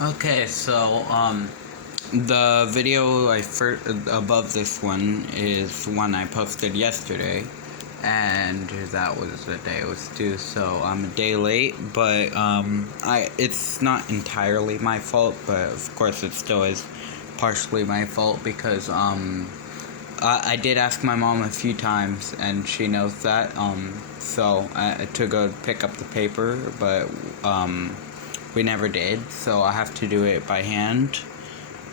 Okay, so the video above this one is one I posted yesterday, and that was the day it was due. So I'm a day late, but it's not entirely my fault, but of course it still is partially my fault because I did ask my mom a few times, and she knows that. So to go pick up the paper, but we never did. So I have to do it by hand,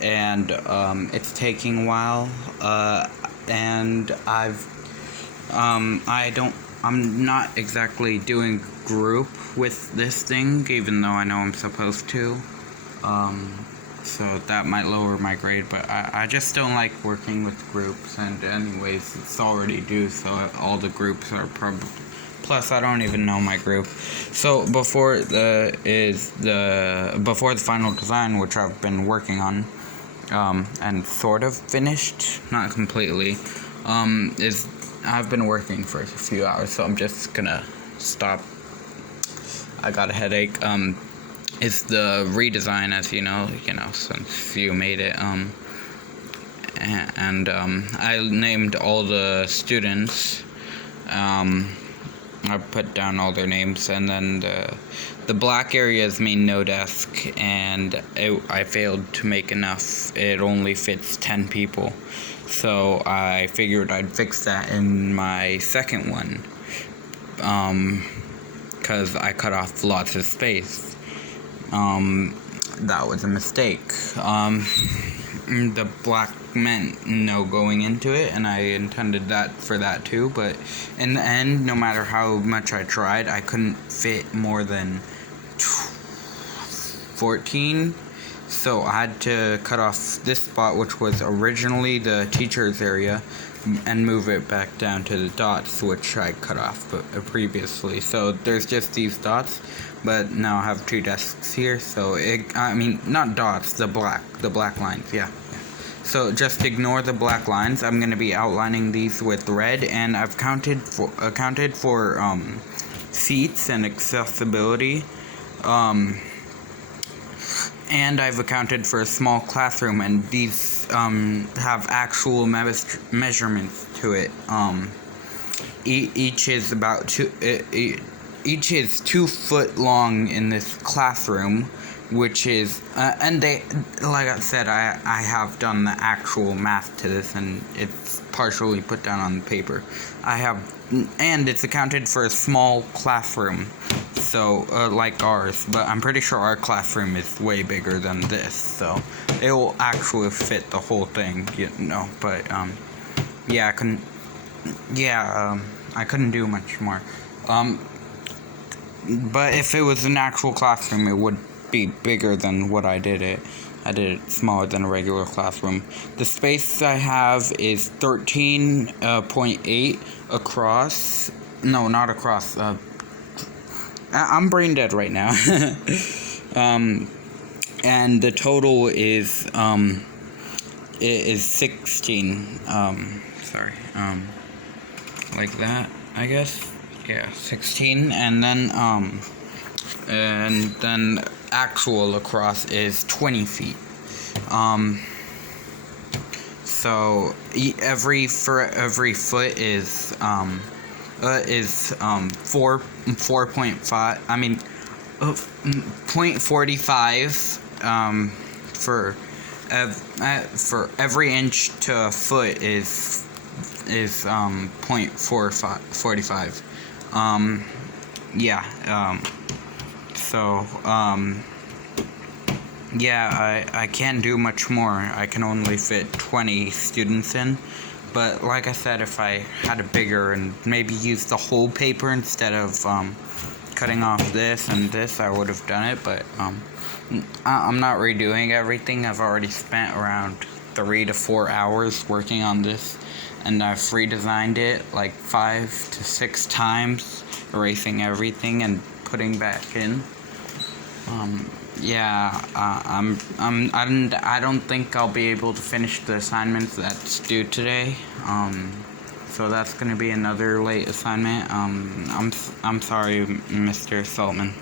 and it's taking a while. And I'm not exactly doing group with this thing, even though I know I'm supposed to. So that might lower my grade, but I just don't like working with groups, and anyways, it's already due, so all the groups are probably... Plus, I don't even know my group. So before the final design, which I've been working on, and sort of finished, not completely, I've been working for a few hours, so I'm just gonna stop. I got a headache. It's the redesign, as you know, since you made it, and I named all the students, I put down all their names, and then the black areas mean no desk, and I failed to make enough. It only fits 10 people, so I figured I'd fix that in my second one, because I cut off lots of space. That was a mistake. The black meant no going into it, and I intended that for that too, but in the end, no matter how much I tried, I couldn't fit more than 14, so I had to cut off this spot, which was originally the teacher's area, and move it back down to the dots, which I cut off previously. So there's just these dots, but now I have 2 desks here, so not dots, the black lines, yeah. So just ignore the black lines. I'm going to be outlining these with red, and I've accounted for seats and accessibility, and I've accounted for a small classroom, and these have actual measurements to it. Each is about each is 2 foot long in this classroom, which is and they, like I said, I have done the actual math to this, and it's partially put down on paper. And it's accounted for a small classroom, so like ours, but I'm pretty sure our classroom is way bigger than this, so it will actually fit the whole thing, but yeah, I couldn't do much more. But if it was an actual classroom, it would be bigger than what I did it. I did it smaller than a regular classroom. The space I have is 13.8 across. No, not across. I'm brain dead right now. And the total is 16. Like that, I guess. Yeah, 16, and then actual across is 20 feet. So every foot is 4.5. 0.45 for every inch to a foot is 0.45. I can't do much more. I can only fit 20 students in, but like I said, if I had a bigger and maybe used the whole paper instead of cutting off this and this, I would have done it, but I'm not redoing everything. I've already spent around 3 to 4 hours working on this, and I've redesigned it like 5 to 6 times, erasing everything and putting back in. I don't think I'll be able to finish the assignments that's due today. So that's gonna be another late assignment. I'm sorry, Mr. Saltmen.